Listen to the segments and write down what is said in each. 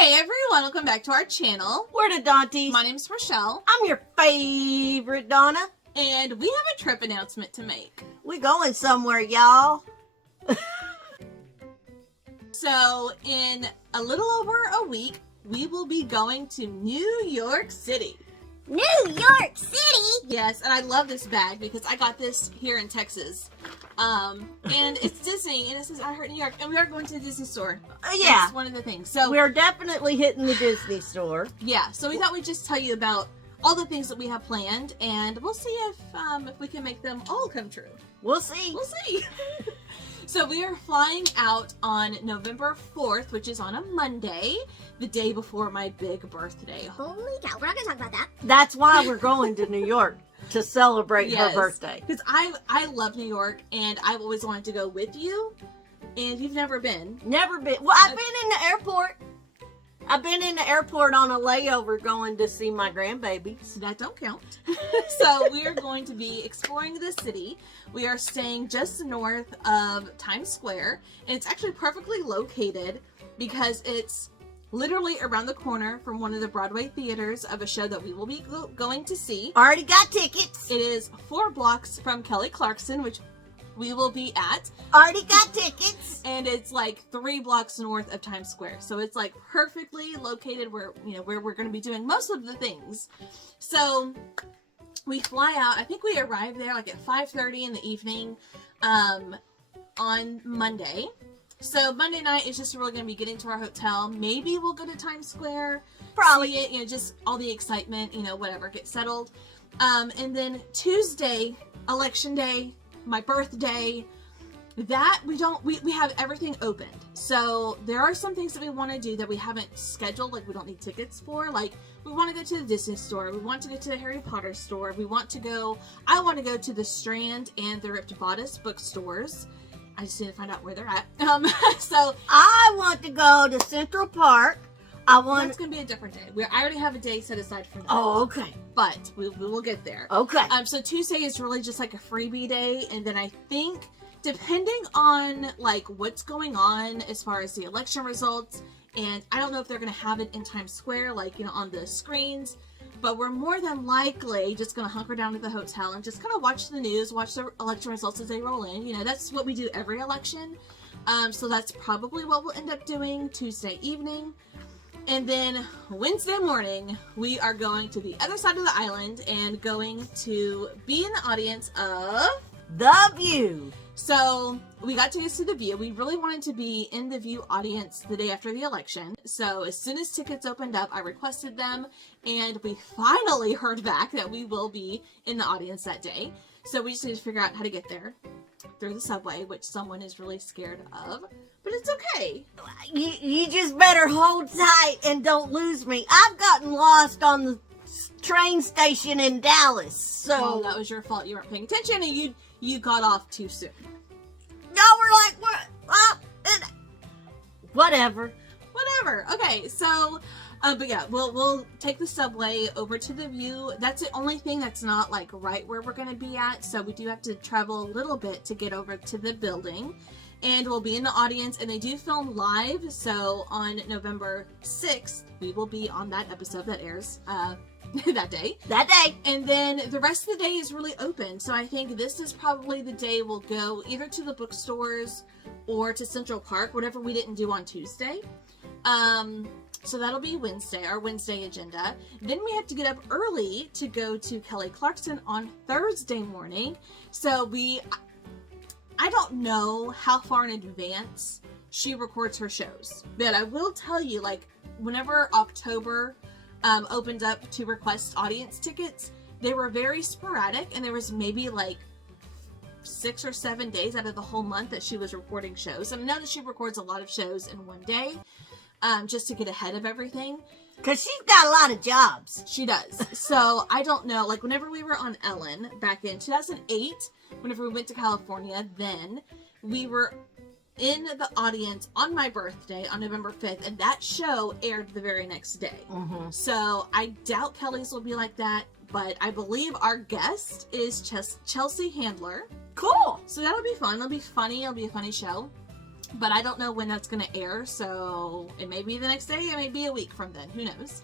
Hey everyone, welcome back to our channel. We're the Dawnties. My name's Richele. I'm your favorite Donna. And we have a trip announcement to make. We going somewhere, y'all. So, in a little over a week, we will be going to New York City. New York City? Yes, and I love this bag because I got this here in Texas. And it's Disney, and it says I heard New York, and we are going to the Disney store. Yeah. That's one of the things. So We're definitely hitting the Disney store. yeah, so we thought we'd just tell you about all the things that we have planned, and we'll see if we can make them all come true. We'll see. We'll see. So we are flying out on November 4th, which is on a Monday, the day before my big birthday. Holy cow, we're not going to talk about that. That's why we're going to New York, to celebrate her birthday. Because I love New York, and I've always wanted to go with you, and you've never been. Never been. Well, I've been in the airport. I've been in the airport on a layover going to see my grandbabies. So that don't count. So we are going to be exploring the city. We are staying just north of Times Square, and it's actually perfectly located because it's literally around the corner from one of the Broadway theaters of a show that we will be going to see. Already got tickets. It is 4 blocks from Kelly Clarkson, which we will be at. Already got tickets. And it's like 3 blocks north of Times Square. So it's like perfectly located where we're going to be doing most of the things. So we fly out. I think we arrive there like at 5:30 in the evening on Monday. So Monday night is just really going to be getting to our hotel. Maybe we'll go to Times Square. Probably. See it, just all the excitement, whatever, get settled. And then Tuesday, Election Day, my birthday, that we have everything opened. So there are some things that we want to do that we haven't scheduled, like we don't need tickets for. Like we want to go to the Disney store, we want to go to the Harry Potter store, I want to go to the Strand and the Ripped Bodice bookstores. I just need to find out where they're at. So I want to go to Central Park. That's going to be a different day. I already have a day set aside for that. Oh, okay. But we will get there. Okay. So Tuesday is really just like a freebie day, and then I think depending on like what's going on as far as the election results, and I don't know if they're going to have it in Times Square, like on the screens, but we're more than likely just going to hunker down to the hotel and just kind of watch the news, watch the election results as they roll in. That's what we do every election. So that's probably what we'll end up doing Tuesday evening. And then Wednesday morning, we are going to the other side of the island and going to be in the audience of The View. So we got to see The View. We really wanted to be in the View audience the day after the election. So as soon as tickets opened up, I requested them, and we finally heard back that we will be in the audience that day. So we just need to figure out how to get there through the subway, which someone is really scared of, but it's okay. You just better hold tight and don't lose me. I've gotten lost on the train station in Dallas, so... Oh, that was your fault. You weren't paying attention, and you got off too soon. Y'all were like, whatever. Whatever. Okay, so... but yeah, we'll take the subway over to the View. That's the only thing that's not like right where we're going to be at. So we do have to travel a little bit to get over to the building. And we'll be in the audience, and they do film live. So on November 6th, we will be on that episode that airs that day. That day. And then the rest of the day is really open. So I think this is probably the day we'll go either to the bookstores or to Central Park, whatever we didn't do on Tuesday. So that'll be Wednesday, our Wednesday agenda. Then we have to get up early to go to Kelly Clarkson on Thursday morning. So I don't know how far in advance she records her shows, but I will tell you, like, whenever October opened up to request audience tickets, they were very sporadic, and there was maybe like 6 or 7 days out of the whole month that she was recording shows. I know that she records a lot of shows in one day, just to get ahead of everything. Because she's got a lot of jobs. She does. So I don't know, like whenever we were on Ellen back in 2008, whenever we went to California, then we were in the audience on my birthday on November 5th, and that show aired the very next day. Mm-hmm. So I doubt Kelly's will be like that, but I believe our guest is Chelsea Handler. Cool. So that'll be fun. It'll be funny. It'll be a funny show. but I don't know when that's going to air, so it may be the next day, it may be a week from then, who knows.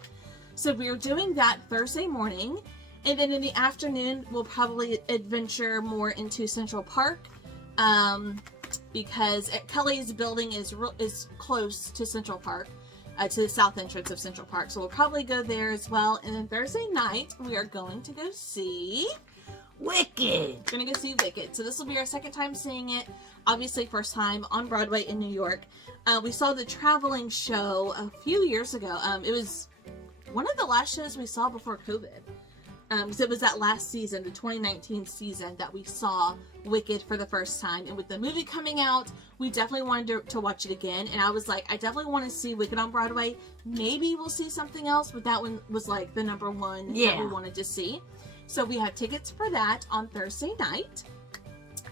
So we're doing that Thursday morning, and then in the afternoon, we'll probably adventure more into Central Park, because Kelly's building is close to Central Park, to the south entrance of Central Park, so we'll probably go there as well. And then Thursday night, we are going to go see Wicked. We're gonna go see Wicked. So this will be our second time seeing it. Obviously, first time on Broadway in New York. We saw the traveling show a few years ago. It was one of the last shows we saw before COVID. Because it was that last season, the 2019 season, that we saw Wicked for the first time. And with the movie coming out, we definitely wanted to watch it again. And I was like, I definitely want to see Wicked on Broadway. Maybe we'll see something else, but that one was like the number one that we wanted to see. So we have tickets for that on Thursday night.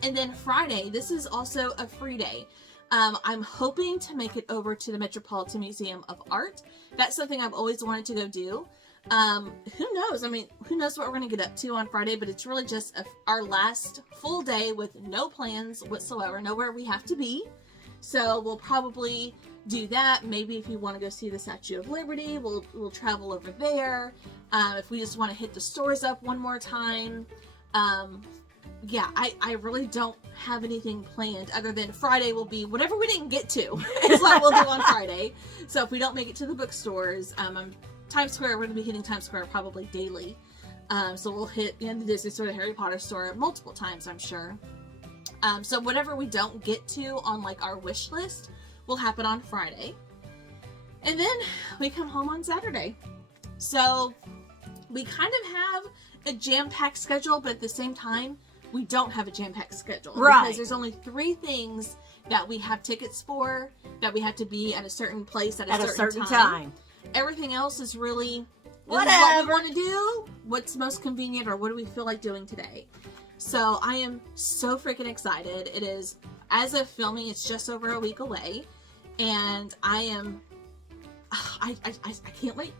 And then Friday, this is also a free day. I'm hoping to make it over to the Metropolitan Museum of Art. That's something I've always wanted to go do. Who knows? I mean, who knows what we're going to get up to on Friday, but it's really just our last full day with no plans whatsoever, nowhere we have to be. So we'll probably do that. Maybe if you want to go see the Statue of Liberty, we'll travel over there. If we just want to hit the stores up one more time. Yeah, I really don't have anything planned other than Friday will be whatever we didn't get to is what we'll do on Friday. So if we don't make it to the bookstores, Times Square, we're going to be hitting Times Square probably daily. So we'll hit the Disney store, the Harry Potter store multiple times, I'm sure. So whatever we don't get to on like our wish list will happen on Friday. And then we come home on Saturday. So we kind of have a jam-packed schedule, but at the same time, we don't have a jam-packed schedule. Right. Because there's only 3 things that we have tickets for, that we have to be at a certain place at a certain time. Everything else is really what we want to do, what's most convenient, or what do we feel like doing today. So I am so freaking excited. It is, as of filming, it's just over a week away, and I can't wait.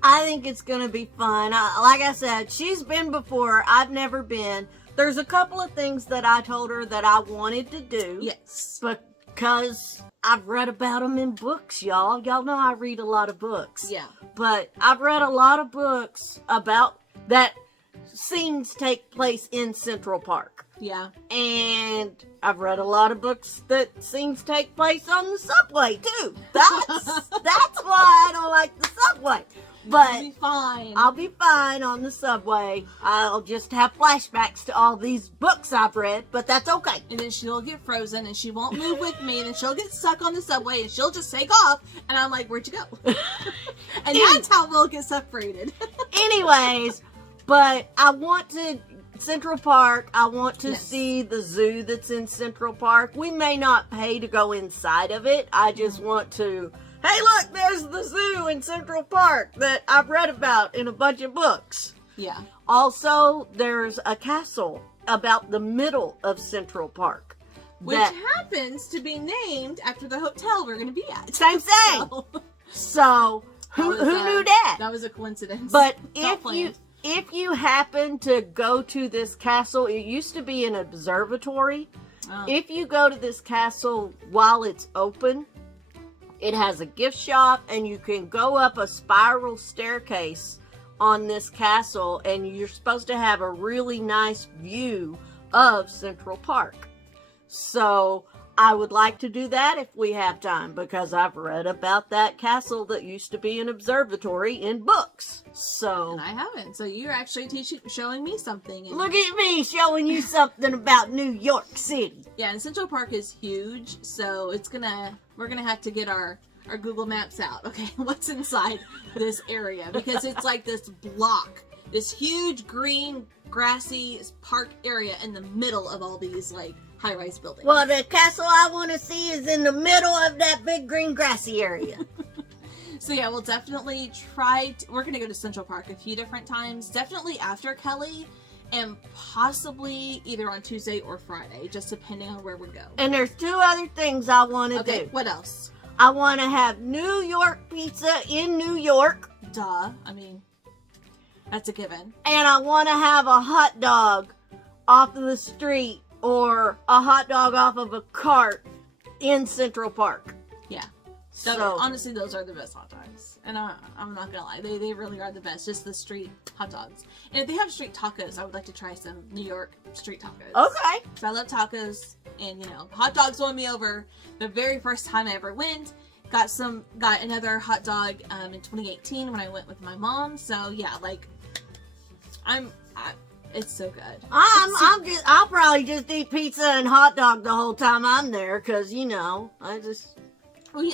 I think it's going to be fun. Like I said, she's been before. I've never been. There's a couple of things that I told her that I wanted to do. Yes. Because I've read about them in books, y'all. Y'all know I read a lot of books. Yeah. But I've read a lot of books about that scenes take place in Central Park. Yeah. And I've read a lot of books that scenes take place on the subway, too. That's why I don't like the subway. But I'll be fine. I'll be fine on the subway. I'll just have flashbacks to all these books I've read, but that's okay. And then she'll get frozen, and she won't move with me, and then she'll get stuck on the subway, and she'll just take off, and I'm like, where'd you go? And that's how we'll get separated. Anyways, but I want to... Central Park, I want to see the zoo that's in Central Park. We may not pay to go inside of it. I just want to... Hey, look, there's the zoo in Central Park that I've read about in a bunch of books. Yeah. Also, there's a castle about the middle of Central Park. Which happens to be named after the hotel we're going to be at. Same thing. So who knew that? That was a coincidence. But if you happen to go to this castle, it used to be an observatory. Oh. If you go to this castle while it's open, it has a gift shop, and you can go up a spiral staircase on this castle, and you're supposed to have a really nice view of Central Park. So I would like to do that if we have time, because I've read about that castle that used to be an observatory in books. So and I haven't. So you're actually showing me something. And look at me showing you something about New York City. Yeah, and Central Park is huge, so we're gonna have to get our Google Maps out. Okay, what's inside this area? Because it's like this block, this huge green grassy park area in the middle of all these like high-rise buildings. Well, the castle I want to see is in the middle of that big green grassy area. So yeah, we'll definitely we're going to go to Central Park a few different times. Definitely after Kelly, and possibly either on Tuesday or Friday, just depending on where we go. And there's 2 other things I want to do. What else? I want to have New York pizza in New York. Duh. I mean, that's a given. And I want to have a hot dog off of the street, or a hot dog off of a cart in Central Park. Yeah. So Honestly, those are the best hot dogs. And I'm not gonna lie, they really are the best. Just the street hot dogs. And if they have street tacos, I would like to try some New York street tacos. okay. So I love tacos, and hot dogs won me over the very first time I ever went. Got another hot dog in 2018 when I went with my mom. So yeah, like it's so good. I'll probably just eat pizza and hot dog the whole time I'm there, because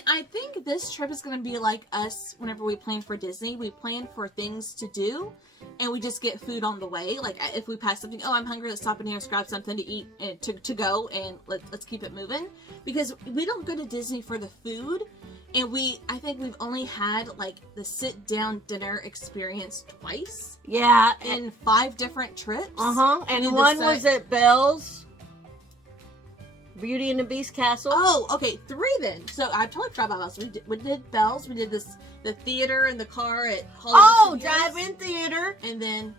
I think this trip is going to be like us whenever we plan for Disney. We plan for things to do, and we just get food on the way. Like, if we pass something, oh, I'm hungry, let's stop in here and grab something to eat and to go, and let's keep it moving. Because we don't go to Disney for the food, and I think we've only had, like, the sit-down dinner experience twice. Yeah. In 5 different trips. And one was at Belle's. Beauty and the Beast Castle. Oh, okay, 3 then. So I totally forgot about Belle's. We did Belle's. We did the theater in the car at Hollywood Studios. Drive-in theater. And then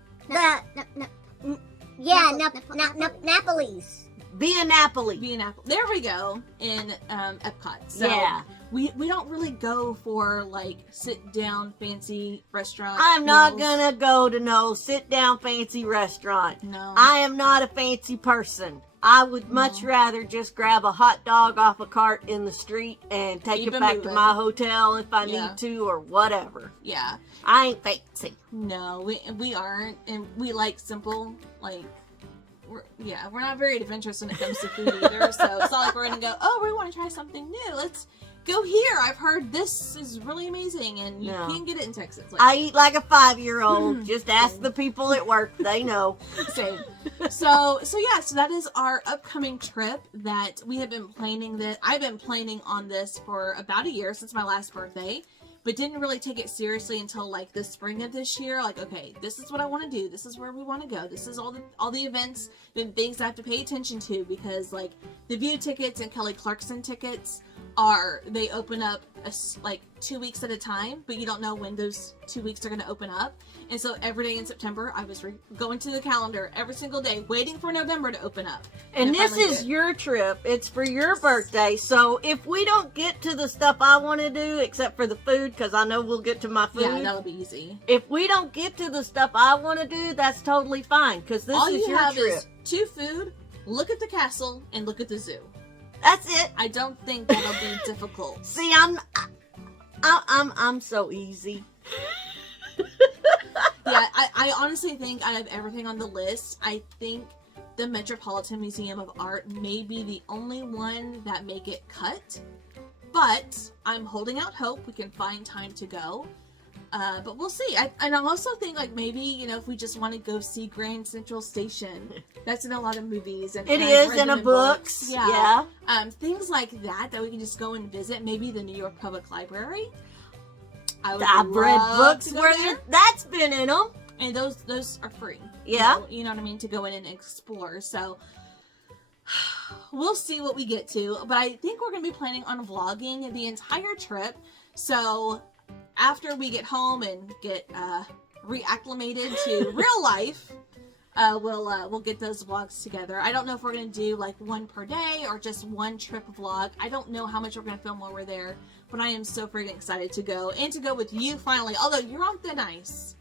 Napoli's. Via Napoli. There we go. In Epcot. So yeah. We don't really go for like sit down fancy restaurant. I'm not gonna go to no sit down fancy restaurant. No. I am not a fancy person. I would much rather just grab a hot dog off a cart in the street and take it back to my hotel if I need to, or whatever. Yeah. I ain't fancy. No, we aren't, and we like simple, like, we're not very adventurous when it comes to food either, so it's not like we're gonna go, oh, we want to try something new, let's go here, I've heard this is really amazing, and you can't get it in Texas. Like, I eat like a 5-year-old. Just ask the people at work, they know. Same. So that is our upcoming trip that we have been planning. I've been planning on this for about a year, since my last birthday, but didn't really take it seriously until like the spring of this year. Like, okay, this is what I want to do. This is where we want to go. This is all the events and things I have to pay attention to, because like the View tickets and Kelly Clarkson tickets they open up like 2 weeks at a time, but you don't know when those 2 weeks are going to open up. And so every day in September, I was going to the calendar every single day, waiting for November to open up. And this is your trip. It's for your birthday. So if we don't get to the stuff I want to do, except for the food, because I know we'll get to my food. Yeah, that'll be easy. If we don't get to the stuff I want to do, that's totally fine, because this is your trip. All you have is 2 food, look at the castle, and look at the zoo. That's it. I don't think that'll be difficult. See, I'm so easy. Yeah, I honestly think out of everything on the list, I think the Metropolitan Museum of Art may be the only one that make it cut. But I'm holding out hope we can find time to go. But we'll see. And I also think, like, maybe, if we just want to go see Grand Central Station. That's in a lot of movies. And it is in a books. Yeah. Things like that we can just go and visit. Maybe the New York Public Library. I've read books where that's been in them. And those are free. Yeah. You know what I mean? To go in and explore. So we'll see what we get to. But I think we're going to be planning on vlogging the entire trip. So after we get home and get reacclimated to real life, we'll get those vlogs together. I don't know if we're going to do like one per day or just one trip vlog. I don't know how much we're going to film while we're there. But I am so freaking excited to go. And to go with you finally. Although you're on thin ice.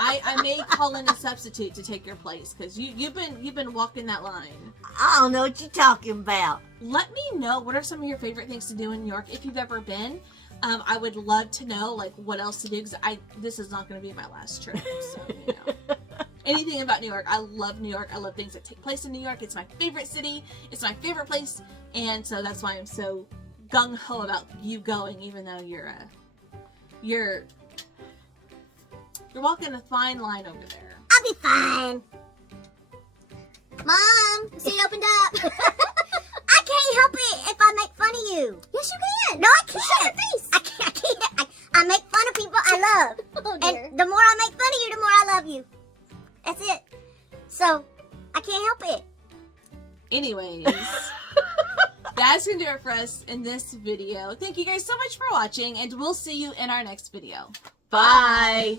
I may call in a substitute to take your place, because you've been walking that line. I don't know what you're talking about. Let me know, what are some of your favorite things to do in New York if you've ever been. I would love to know like what else to do, because this is not going to be my last trip. So anything about New York. I love New York. I love things that take place in New York. It's my favorite city. It's my favorite place, and so that's why I'm so gung-ho about you going, even though you're walking a fine line over there. I'll be fine. Mom, the seat opened up. I can't help it if I make fun of you. Yes, you can. No, I can't. Shut your face. I can't. I make fun of people I love. Oh, dear. And the more I make fun of you, the more I love you. That's it. So, I can't help it. Anyways, that's going to do it for us in this video. Thank you guys so much for watching, and we'll see you in our next video. Bye!